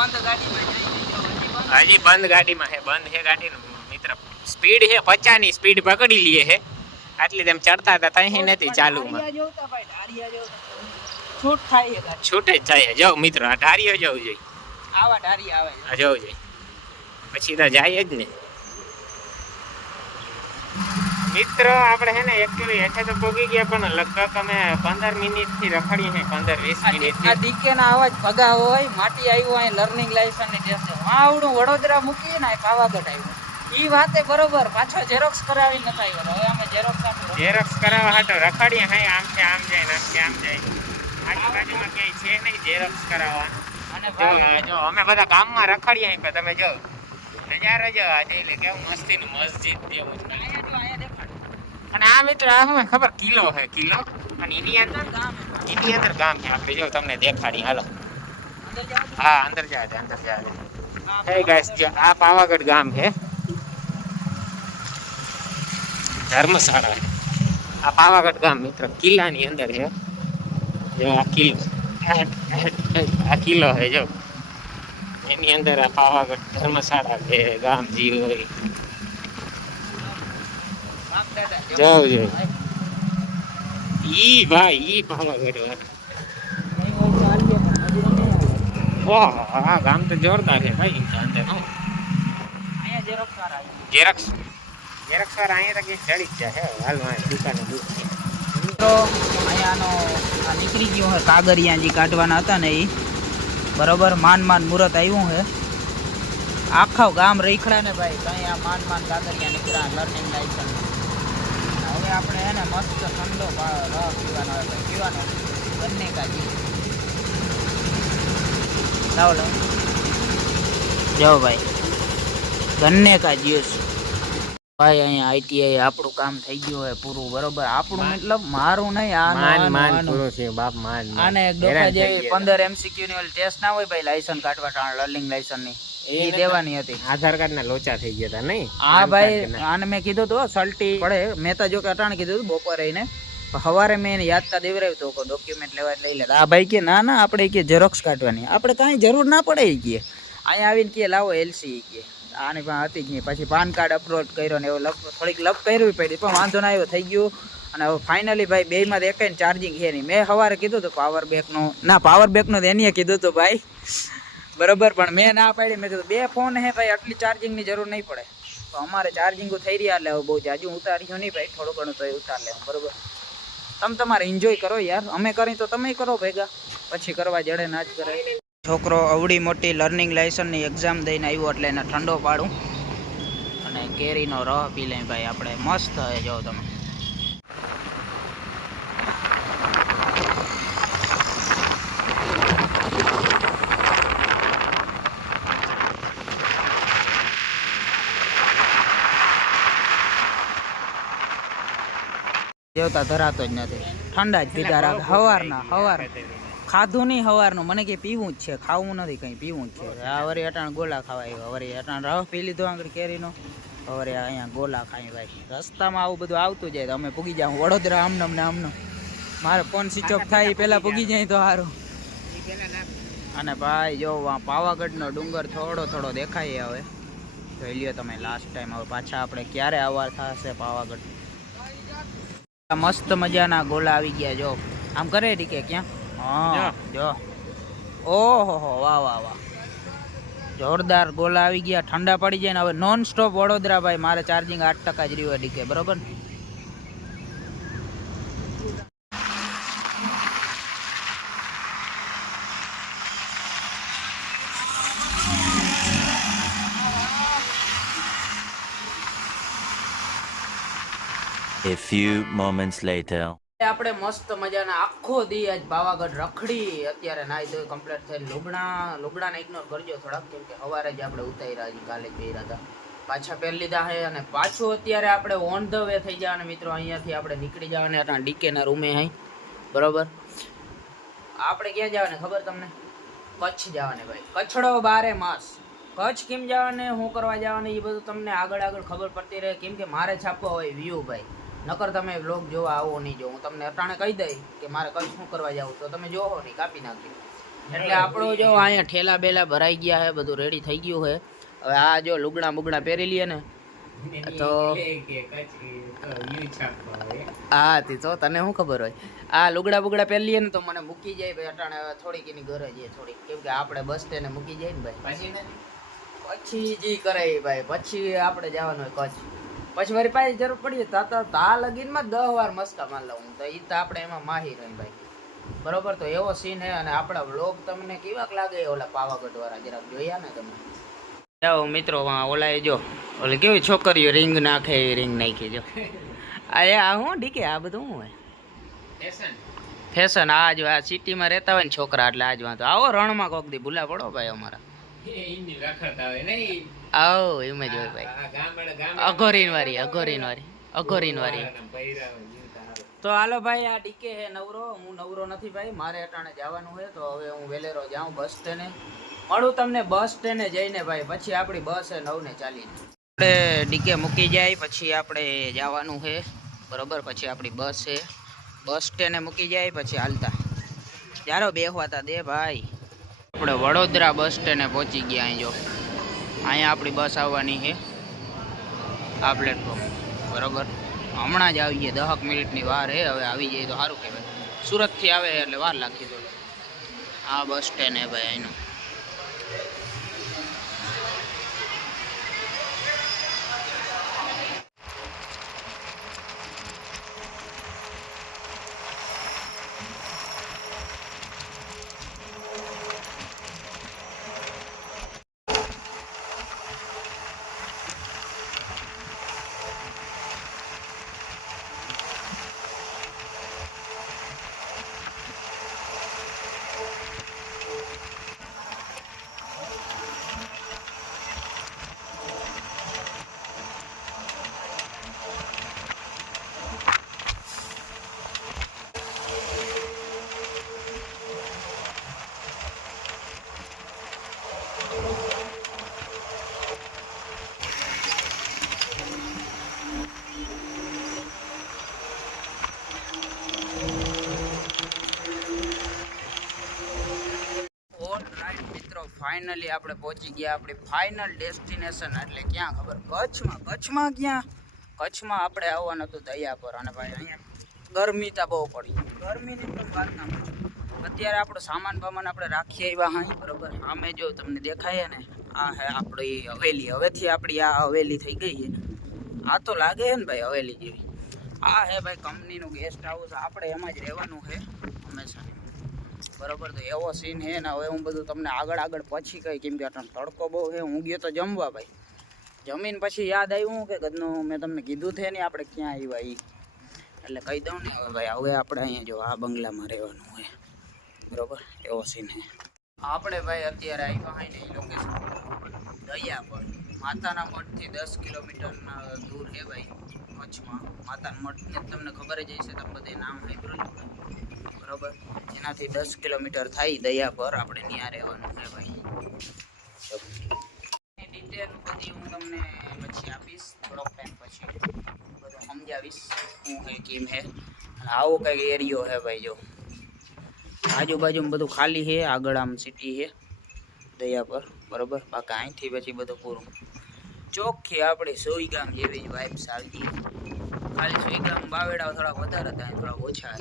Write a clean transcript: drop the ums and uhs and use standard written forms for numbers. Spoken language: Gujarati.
હજી બંધ ગાડીમાં હે, બંધ હે ગાડી મિત્ર. સ્પીડ હે 50 ની સ્પીડ પકડી લીએ હે, આટલી તેમ ચડતા હતા તઈ નથી ચાલુમાં. છૂટ થાય છે, છૂટે જ જાય. જાવ મિત્ર, આ ઢારીઓ જવું જોઈએ. આવા ઢારી આવે જવું જોઈએ, પછી તો જાય જ ને મિત્ર. આપણે હે ને એકચ્યુઅલી હેઠે તો પોગી ગયા, પણ લગભગ અમે 15 મિનિટ થી રખડીએ હે, 15-20 મિનિટ. આ ડીકે ના અવાજ ભગા હોય, માટી આવ્યું હોય, લર્નિંગ લાયસન્સ ની ટેસ્ટ આવડું વડોદરા મૂકી ને પાવાગઢ આવ્યું. ઈ વાતે બરોબર, પાછો ઝેરોક્સ કરાવી નથી આવ્યો. હવે અમે ઝેરોક્સ કરાવવા હાટો રખડીએ હે, આમ છે આમ જાય ને આમ છે આમ જાય. આજુબાજુમાં ક્યાંય છે નહીં ઝેરોક્સ કરાવવાનું. અને જો અમે બધા કામમાં રખડીએ હે, તમે જો નજારો જો આ જોઈ લે, કેવું મસ્તીનું મસ્જિદ જેવું છે. અને આ મિત્ર આ શું ખબર, કિલ્લો હે, કિલ્લો. અને એની અંદર ગામ છે. આપણે જો તમને દેખાડી, હાલો. હા, અંદર જાવ. હે ગાઈસ, જો આ પાવાગઢ ગામ છે, ધર્મશાળા. આ પાવાગઢ ગામ મિત્ર કિલ્લાની અંદર છે. જો આ કિલ્લો છે, જો એની અંદર આ પાવાગઢ ધર્મશાળા છે, ગામ જી હોય. જાવ ઈ ભાઈ, ઈ પાવાગઢ. ઓહ, આ ગામ તો જોરદાર છે ભાઈ. અંદર ઝેરોક્સ વાર અહીંયા તો જડી જ છે. હાલમાં દુકાને મિત્રો અહીંયાનો આ નીકળી ગયો છે કાગરિયા જે કાઢવાના હતા ને એ બરોબર. માન મુહૂર્ત આવ્યું છે. આખા ગામ રખડા ને ભાઈ, ત્યાં આ માન કાગરિયા નીકળ્યા, લર્નિંગ લાયસન્સ. હવે આપણે એને મસ્ત ઠંડો રસ પીવાનો બંને કાઢી લાવો જાઓ ભાઈ, ગન્ને કા જ્યુસ ભાઈ. અહીંયા આઈટીઆઈ આપણું કામ થઈ ગયું હોય પૂરું, બરોબર. આપણું મતલબ મારું નહીં, આને એક ડોકા જેવી 15 MCQ ની ઓલી ટેસ્ટ ના હોય ભાઈ, લાયસન્સ કાઢવા ટાણ લર્નિંગ લાયસન્સ ની એ દેવાની હતી. આધાર કાર્ડ ના લોચા થઈ ગયા હતા નહીં? હા ભાઈ, આને મેં કીધું તો સલ્ટી પડે. મેં તો જો કે અટાણ કીધું બપોરે એને, સવારે મેં એને યાદતા દેવરાવ્યું તો ડોક્યુમેન્ટ લેવા લઈ લે. આ ભાઈ કે ના આપણે કે ઝેરોક્સ કાઢવાની, આપણે કાંઈ જરૂર ના પડે એ કે. અહીંયા આવીને કે લાવો LC કે આની પાસે હતી જ નહીં. પછી પાન કાર્ડ અપલોડ કર્યો ને એવું થોડીક લપ કરવી પડી, પણ વાંધો ના આવ્યો, થઈ ગયું. અને હવે ફાઇનલી ભાઈ બેમાં એકાઈ ચાર્જિંગ છે નહીં. મેં સવારે કીધું હતું પાવર બેકનું એને કીધું હતું ભાઈ, બરોબર. પણ મેં ના પાડી. મેં કીધું 2 ફોન હે ભાઈ, આટલી ચાર્જિંગની જરૂર નહીં પડે. તો અમારે ચાર્જિંગ થઈ રહ્યા, એટલે હવે બહુ જાજુ ઉતાર્યું નહીં ભાઈ, થોડું ઘણું તો એ ઉતાર લે, બરોબર. તમે તમારે એન્જોય કરો યાર, અમે કરી તો તમે કરો ભેગા, પછી કરવા જડે ના જ કરે. છોકરો અવડી મોટી લર્નિંગ લાયસન્સની એક્ઝામ દઈને આવ્યો, એટલે એને ઠંડો પાડું અને કેરીનો રસ પી લઈ ભાઈ આપણે. મસ્ત હે, જો તમે. દેવતા ધરાતો જ નથી, ઠંડા જ પીધા રાખે. હવાર ખાધું નહીં સવારનું, મને કે પીવું જ છે, ખાવું નથી કંઈ, પીવું જ છે. આ વરી અટાણ ગોલા ખાવા આવ્યો, વરી અટાણ રસ પી લીધો આગળ કેરીનો, વરી અહીંયા ગોલા ખાઈ ભાઈ. રસ્તામાં આવું બધું આવતું જાય તો અમે પૂગી જાઉં વડોદરા આમનમ ને આમનમ. મારે ફોન સ્વિચ ઓફ થાય પહેલાં પૂગી જાય તો સારું. અને ભાઈ જો પાવાગઢનો ડુંગર થોડો દેખાય હવે, જોઈ લ્યો તમે લાસ્ટ ટાઈમ. હવે પાછા આપણે ક્યારે આવવા થશે પાવાગઢ. મસ્ત મજાના ગોલા આવી ગયા, જો આમ કરે ટીકે ક્યાં. હા જો, ઓહો વાહ, જોરદાર ગોલા આવી ગયા, ઠંડા પડી જાય ને. હવે નોન સ્ટોપ વડોદરા ભાઈ. મારે ચાર્જિંગ 8% જ રહ્યું ડીકે, બરોબર. A few moments later. આપણે મસ્ત મજાના આખો દી આજ પાવાગઢ રખડી. અત્યારે નાઈ ધોઈ કમ્પ્લીટ થઈને લુગડાને ઇગ્નોર કરજો થોડાક, કેમ કે સવારે જ આપણે ઉતાર્યા હજી, કાલે પહેર્યા હતા, પાછા પહેરી લીધા છે. અને પાછું અત્યારે આપણે ઓન ધ વે થઈ જવાના મિત્રો. અહીંયાથી આપણે નીકળી જવાના હતા ડીકેના રૂમે અહીં, બરોબર. આપણે ક્યાં જવાને ખબર તમને? કચ્છ જવાને ભાઈ. કચ્છડો 12 માસ. કચ્છ કેમ જવાને, શું કરવા જવાને, એ બધું તમને આગળ ખબર પડતી રહે, કેમ કે મારે છાપવા હોય વ્યૂ ભાઈ. નકર તમે વ્લોગ જોવા આવો નહીં. જો હું તમને અટાણે કહી દઈ કે મારે કચ્છ શું કરવા જાઉં, તો તમે જોવો નહીં, કાપી નાખી. એટલે આપણો જો અહીંયા ઠેલા બેલા ભરાઈ ગયા છે, બધું રેડી થઈ ગયું છે. હવે આ જો લુગડા બુગડા પહેરી લઈએ ને તો હા તે તો તને શું ખબર હોય. આ લુગડા બુગડા પહેરી લઈએ ને તો મને મૂકી જાય ભાઈ અટાણે. હવે થોડીક એની ઘરે જઈએ થોડીક, કેમ કે આપણે બસ સ્ટેન્ડે મૂકી જાય ને ભાઈ. પછી જે કરે ભાઈ, પછી આપણે જવાનું હોય કચ્છ. પછી મારી પાસે જરૂર પડી તા લગીનમાં 10 વાર મસ્કા માર લઉં તો એ તો આપણે એમાં માહિર હોય ભાઈ. બરોબર, તો એવો સીન હે. અને આપણા વ્લોગ તમને કેવાક લાગે ઓલા પાવાગઢ વાળા જરાક જોયા ને તમે? જાઓ મિત્રો, ઓલા જો ઓલે કેવી છોકરીઓ રિંગ નાખે એવી રિંગ નાખી જો. આ હું ડીકે આ બધું શું હોય? ફેશન. આ જો આ સિટીમાં રહેતા હોય ને છોકરા એટલે આજ વાંધો. આવો રણમાં કોક દી ભૂલા પડો ભાઈ અમારા. આવો એમ જ હોય ભાઈ. અઘોરીન વારી. તો હાલો ભાઈ, આ ડીકે હે નવરો, હું નવરો નથી ભાઈ. મારે અટાણે જવાનું હોય તો હવે હું વેલેરો જાઉં બસ સ્ટેન્ડે. મળું તમને બસ સ્ટેન્ડે જઈને ભાઈ. પછી આપણી બસ હે 9 ને 40. આપણે ડીકે મૂકી જાય પછી આપણે જવાનું છે બરોબર. પછી આપણી બસ છે, બસ સ્ટેન્ડે મૂકી જાય પછી હાલતા ચાલો બેહવાતા દે ભાઈ. આપણે વડોદરા બસ સ્ટેન્ડે પહોંચી ગયા. અહીં જો અહીંયા આપણી બસ આવવાની છે આ પ્લેટફોર્મ બરોબર. હમણાં જ આવીએ, 10 મિનિટની વાર હે. હવે આવી જાય તો સારું કહેવાય. સુરતથી આવે એટલે વાર લાગી તો. આ બસ સ્ટેન્ડ હે ભાઈ અહીંનું. ફાઇનલી આપણે પહોંચી ગયા આપણી ફાઇનલ ડેસ્ટિનેશન. એટલે ક્યાં ખબર? કચ્છમાં ક્યાં? કચ્છમાં આપણે આવવાનું હતું દયા પર. અને ભાઈ અહીંયા ગરમી તો બહુ પડી. ગરમીની તો વાત ના પૂછો. અત્યારે આપણો સામાન બામાન આપણે રાખી આવ્યા હા બરોબર. આમે જો તમને દેખાય ને આ હે આપણી હવેલી. હવેથી આપણી આ હવેલી થઈ ગઈ છે. આ તો લાગે છે ને ભાઈ હવેલી જેવી. આ હે ભાઈ કંપનીનું ગેસ્ટ હાઉસ. આપણે એમાં જ રહેવાનું છે હંમેશા બરોબર. તો એવો સીન હે ને. હવે હું બધું તમને આગળ પછી કહી, કેમ કે તડકો બહુ છે. હું ગયો તો જમવા ભાઈ. જમીન પછી યાદ આવ્યું કે ગદનું મેં તમને કીધું છે ને આપણે ક્યાં આવ્યા એ. એટલે કહી દઉં ને હવે ભાઈ. હવે આપણે અહીંયા જો આ બંગલામાં રહેવાનું હોય બરોબર. એવો સીન હે. આપણે ભાઈ અત્યારે આવ્યા હોય ને એ લોકેશન દયા પર. માતાના મઠથી 10 કિલોમીટર દૂર હે ભાઈ કચ્છમાં. માતાના મઠને તમને ખબર જ હશે, તમે બધે નામ સાંભળ્યું બરોબર. એનાથી 10 કિલોમીટર થાય દયા પર. આપણે ત્યાં રહેવાનું છે ભાઈ. ડિટેલ બધી હું તમને પછી આપીશ થોડોક ટાઈમ પછી. બધું સમજાવીશ શું હે કેમ હે. અને આવો કંઈક એરિયો હે ભાઈ. જો આજુબાજુમાં બધું ખાલી છે. આગળ આમ સિટી છે દયા પર બરોબર. બાકી અહીંથી પછી બધું પૂરું ચોખ્ખી આપણી સોઈગામ જેવી જ વાઇબ્સ આવતી. ખાલી સોઈગામ બાવેડા થોડાક વધારે હતા, થોડાક ઓછા.